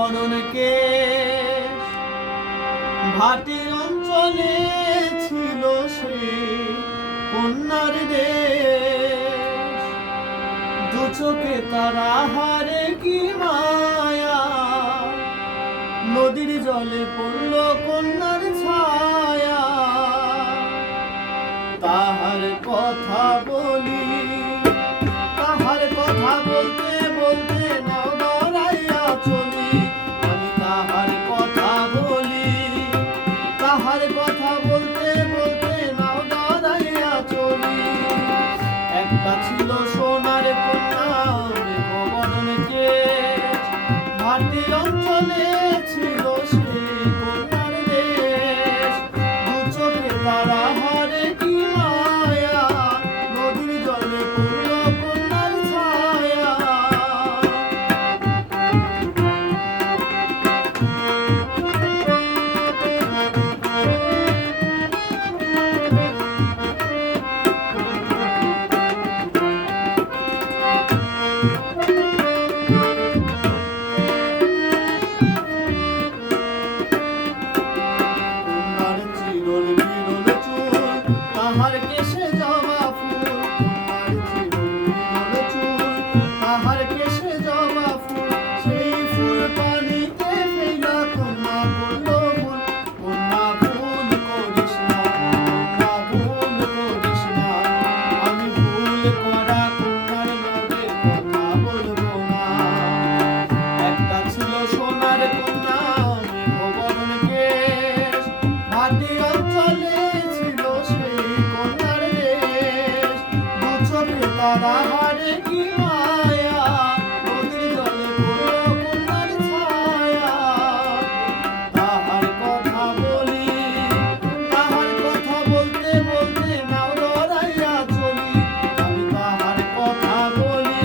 বরণ কেশ। ভাটি অঞ্চলে ছিল সে কন্যার দেশ। দু চোখে তারা হারে কি মায়া, নদীর জলে পড়ল কন্যার ছায়া। তাহার কথা বলি, তাহার কথা বলতে বলতে নাও দাঁড়াইয়া চলি। আমি তাহার কথা বলি, তাহার কথা বলতে বলতে নাও দাঁড়াইয়া চলি। একটা ছিল সোনার কন্যা মেঘবরণ কেশ। ভাটি অঞ্চলে ছিল সেই কন্যার দেশ। দু চোখে তারা হারে কি মায়া, নদীর জলে পড়ল কন্যার ছায়া। তাহার কেশে জবা ফুল, তাহার চিরল বিরল চুল, তাহার কেশে জবা ফুল। সেই ফুল পানিতে ফেলা কন্যা বলল ভুল। কন্যা ভুল করিস না, কন্যা ভুল করিস না। আমি ভুল করা কন্যার লগে কথা বলবো না। একটা ছিল সোনার কন্যা মেঘবরণ কেশ। ভাটি অঞ্চলে ছিল সেই কন্যার দেশ। দু চোখে তারা হারে কি মায়া, নদীর জলে পড়ল কন্যার ছায়া। তাহার কথা বলি, তাহার কথা বলতে বলতে নাও দাঁড়াইয়া চলি। আমি তাহার কথা বলি,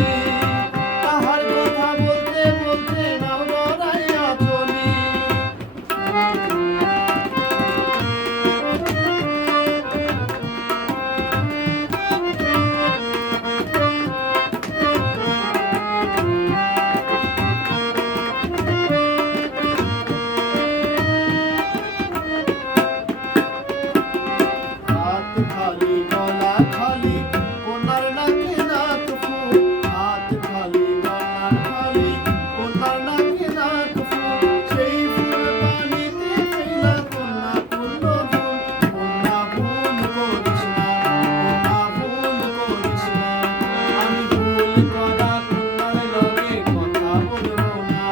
তাহার কথা বলতে বলতে নাও দাঁড়াইয়া চলি। হাত খালি গলা খালি কন্যার নাকে নাক ফুল। হাত খালি গলা খালি কন্যার নাকে নাক ফুল। সেই ফুল পানিতে ফেলা কন্যা করল ভুল। কন্যা ভুল করিস না, কন্যা ভুল করিস না। আমি ভুল করা কন্যার লগে কথা বলবো না।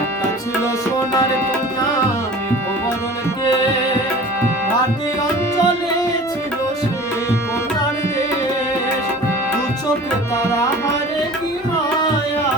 একটা ছিল সোনার কন্যা মেঘবরণ কেশ। ভাটি অঞ্চলে ছিল সেই কন্যার দেশ। দু চোখে তারা হারে কি মায়া,